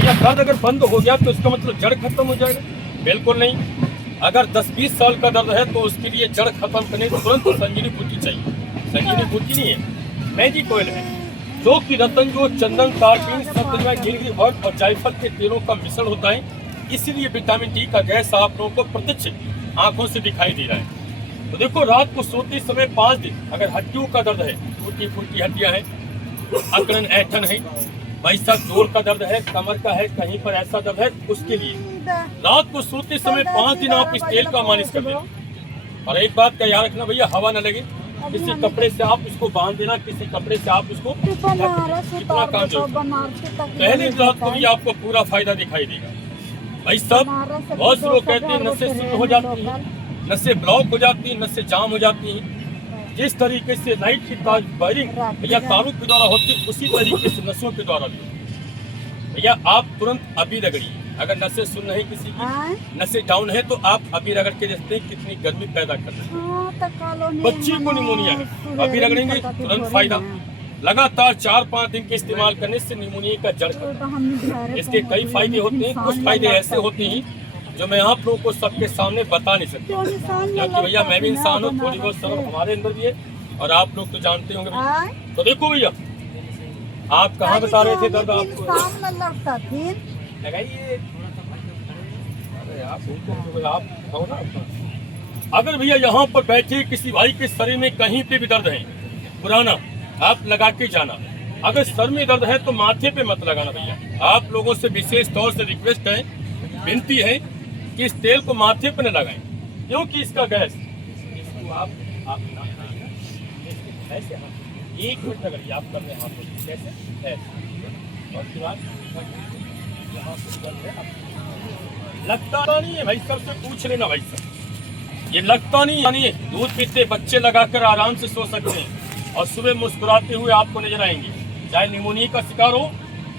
भैया दर्द अगर बंद हो गया तो इसका मतलब जड़ खत्म हो जाएगा? बिल्कुल नहीं। अगर 10-20 साल का दर्द है तो उसके लिए जड़ खत्म करने तुरंत संजीवनी बूटी चाहिए। संजीवनी बूटी नहीं है, मैजिक ऑयल है, जो कि रतन जो चंदन तारपीन सतुआ गिलगिरी वर्ग और जायफल के तेलों का मिश्रण होता है। इसीलिए विटामिन डी का गैस आप लोगों को प्रत्यक्ष आंखों से दिखाई दे रहा है। तो देखो, रात को सोते समय 5 दिन अगर हड्डियों का दर्द है, टूटी फूटी हड्डियां हैं, अकड़न ऐठन है, भाई साहब जोड़ का दर्द है, कमर का है, कहीं पर ऐसा दर्द है, उसके लिए रात को सोते समय 5 दिन आप इस तेल का मालिश कर देना। और एक बात का याद रखना भैया, हवा न लगे, किसी कपड़े से आप इसको बांध देना, किसी कपड़े से आप इसको कितना काम दो। पहले रात को भी आपको पूरा फायदा दिखाई देगा। भाई सब बहुत से लोग कहते हैं नसें शून्य हो जाती हैं, नसें ब्लॉक हो जाती हैं, नसें जाम हो जाती हैं। जिस तरीके से लाइट की वायरिंग भैया तारों के द्वारा होती है, उसी तरीके से नसों के द्वारा भी भैया आप तुरंत अभी रगड़िए। अगर नसें सुन नहीं किसी की, नसें डाउन है, तो आप अभी रगड़ के देखते हैं कितनी गर्मी पैदा कर रहे हैं। बच्ची को निमोनिया है, अभी रगड़ेंगे तुरंत फायदा। लगातार 4-5 दिन के इस्तेमाल करने से निमोनिया का जड़ खत्म। इसके कई फायदे होते हैं, कुछ फायदे ऐसे होते हैं जो मैं आप लोगों को सबके सामने बता नहीं सकता, क्योंकि भैया मैं भी इंसान हूँ, थोड़ी बहुत शर्म हमारे अंदर भी है और आप लोग तो जानते होंगे भैया। तो देखो भैया, आप कहाँ बता रहे थे दर्द आपको? लगाइए। अरे आप हो ना। अगर भैया यहाँ पर बैठे किसी भाई के शरीर में कहीं पे भी दर्द है पुराना, आप लगा के जाना। अगर सर में दर्द है तो माथे पे मत लगाना भैया। आप लोगों से विशेष तौर से रिक्वेस्ट है, विनती है कि इस तेल को माथे पे न लगाएं, क्योंकि इसका गैस इसको आप ऐसे 1 मिनट रगड़िए, आप कर रहे हैं हाथों कैसे ऐसे, और उसके बाद यहाँ से लगता नहीं है भाई, सबसे पूछ लेना भाई साहब, ये लगता नहीं यानी दूध पीते बच्चे लगाकर आराम से सो सकते हैं और सुबह मुस्कुराते हुए आपको नजर आएंगे, चाहे निमोनिया का शिकार हो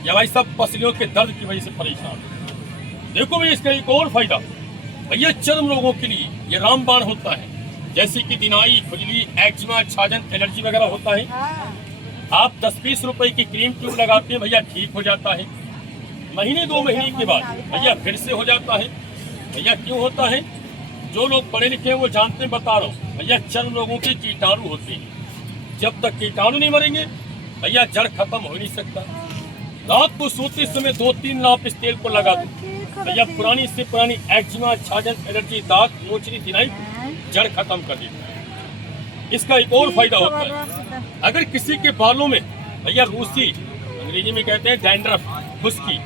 या भाई सब पसलियों के दर्द की वजह से परेशान। देखो भाई, इसका एक और फायदा भैया, चर्म रोगों के लिए ये रामबाण होता है, जैसे कि दिनाई, खुजली, एक्जिमा, छाजन, एलर्जी वगैरह होता है। आप 10-20 रुपए की क्रीम ट्यूब लगाते हैं भैया, ठीक हो जाता है। महीने 2 महीने के बाद भैया फिर से हो जाता है। भैया क्यों होता है? जो लोग पढ़े लिखे हैं वो जानते हैं, बता रहा हूँ भैया, चर्म रोगों के कीटाणु होते हैं। जब तक कीटाणु नहीं मरेंगे भैया जड़ खत्म हो नहीं सकता। रात को सोते समय 2-3 लाख इस तेल को लगा दो भैया, पुरानी से पुरानी एक्जिमा, छाजन, एलर्जी, दाग, मोचनी, दिनाई जड़ खत्म कर देता है। इसका एक और फायदा होता है, अगर किसी के बालों में भैया रूसी, अंग्रेजी में कहते हैं डैंड्रफ, खुश्की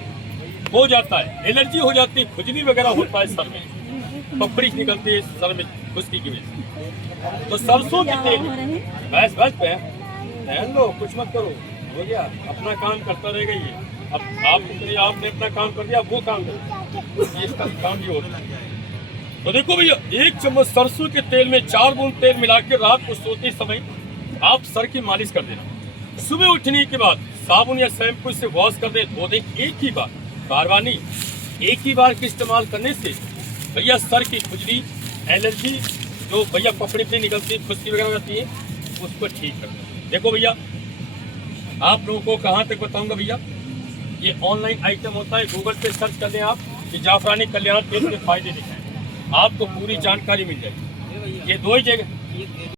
हो जाता है, एलर्जी हो जाती है, खुजली वगैरह होता है, सर में पपड़ी निकलती है सर में खुश्की की वजह से, तो सरसों के तेल बस पहन लो, कुछ मत करो, हो गया, अपना काम करता रहेगा ये। अब आपने अपना काम कर दिया, वो काम कर, इसका काम भी होता है। तो देखो भैया, 1 चम्मच सरसों के तेल में 4 बूंद तेल मिला के रात को सोते समय आप सर की मालिश कर देना। सुबह उठने के बाद साबुन या शैम्पू से वॉश कर दे, धो दे, एक ही बार, बार नहीं, एक ही बार के इस्तेमाल करने से भैया सर की खुजली, एलर्जी, जो भैया पपड़ी पे निकलती है, खुश्की वगैरह होती है, उसको ठीक कर दे। देखो भैया, आप लोगों को कहाँ तक बताऊंगा भैया, ये ऑनलाइन आइटम होता है, गूगल पे सर्च कर लें आप कि जाफरानी कल्याण तेल के फायदे दिखाएं, आपको पूरी जानकारी मिल जाएगी। ये 2 ही जगह